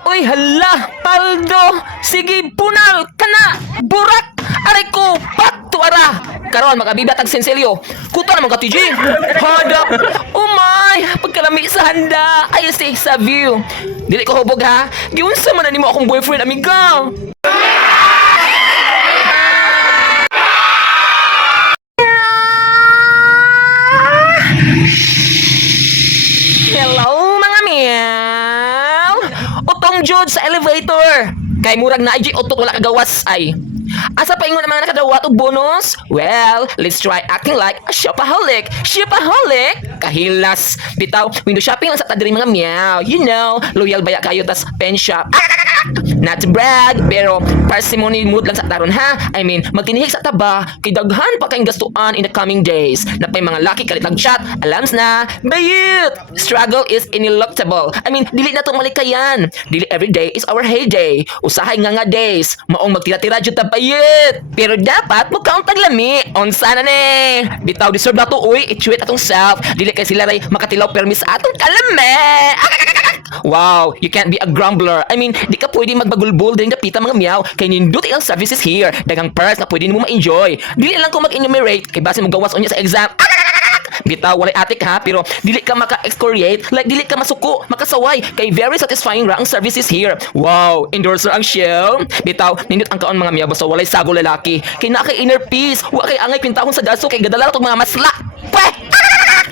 Uy, hala, Paldo! Sige, punal ka na! Burak! Aray ko, patuara! Karon, magabibat ang senselyo. Kuto naman ka, TJ! Hadap! Umay! Pagkalami sa handa, ay stay sa view. Dili ko hubog ha. Giunsa man na nimo akong boyfriend, amiga. Hello, mga meow! Utong jud sa elevator. Kay murag na IG utot wala kagawas ay. Asa pa ingon ang mga nakadawat og bonus? Well, let's try acting like a shopaholic. Shopaholic? Kahilas. Bitaw, window shopping lang sa tadiri mga meow. You know, loyal baya kayo tas pen shop. Not to brag, pero parsimony mood lang sa taron ha. I mean, magtinihik sa taba, kay daghan pa kayong gastuan in the coming days. Na pa'y mga laki kalit chat, alams na, bayit! Struggle is ineluctable. I mean, dili na itong malikayan. Dili every day is our heyday. Usahay nga days. Maong magtira-tira dyan ta bayit. Pero dapat mukhang taglami. On sana ne. Bitaw, deserve na to, uy. I-treat atong self. Dili kay sila ray makatilaw permis sa atong kalame. Wow, you can't be a grumbler. I mean, di ka pwede magbagulbul din dapita mga meow. Kay nindot ang services here. Dagang perks na pwede mo ma-enjoy. Dili lang ko mag-enumerate kay base mo gawas unya sa exam. Bitaw, walay atik ha, pero dili ka maka-excoriate, like dili ka masuko, makasaway, kay very satisfying ra ang services here. Wow, endorser ang show. Bitaw, nindot ang kaon mga meow, basta walay sago lalaki. Kay na kay inner peace, wa kay angay pintahon sa daso, kay gadala tong mga masla. Pweh!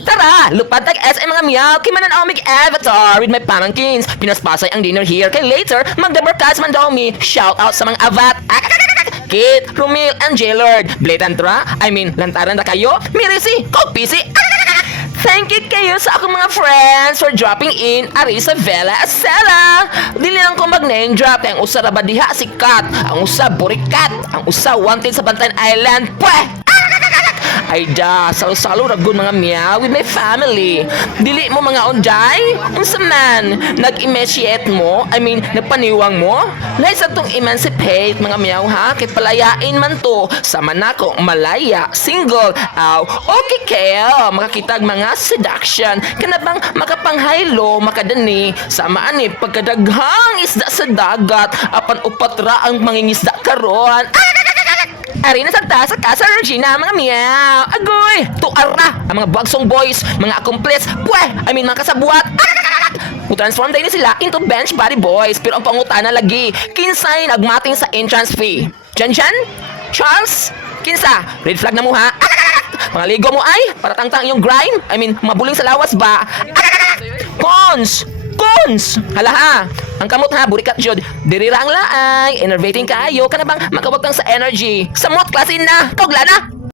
Tara, lupad tag SM mga meow, kay manan mig avatar with my pamangkins. Pinaspasay ang dinner here, kay later, magdabarkas man daw mi. Shout out sa mga avat. Kit, Romil, and Jailord. Blatantra, I mean, lantaran na kayo. Mirisi, Kopisi. Thank you kayo sa akong mga friends for dropping in. Arisa Vela Asela. Dili lang ko mag-name drop. Ang usa rabadiha si Kat. Ang usa burikat. Ang usa wanted sa Bantayan Island. Pweh! Ay da, salo-salo ragun mga meow with my family. Dili mo mga onday? Unsa man? Nag-emaciate mo? I mean, nagpaniwang mo? Nice atong emancipate mga meow ha? Kay palayain man to. Sama na ko, malaya, single. Aw, okay kayo. Makakitag mga seduction. Kanabang makapanghaylo, makadani. Sama ani, pagkadaghang isda sa dagat. Apan upatra ang mangingisda karon. Ari na sagta sa Casa Regina, mga meow. Agoy! Tuara! Ang mga bagsong boys, mga accomplice, pweh! I mean, mga kasabuat. Transform din sila into bench body boys. Pero ang pangutana lagi, kinsay nagmating sa entrance fee? Jan? Charles? Kinsa? Red flag na mo ha? Pangaligo mo ay, para tangtang yung grind. I mean, mabuling sa lawas ba? Cons! Hala ha! Ang kamot ha, burikat jud. Dirira ang laay, enervating kayo, kanabang makawag kang sa energy. Samot, klasin na, kogla na!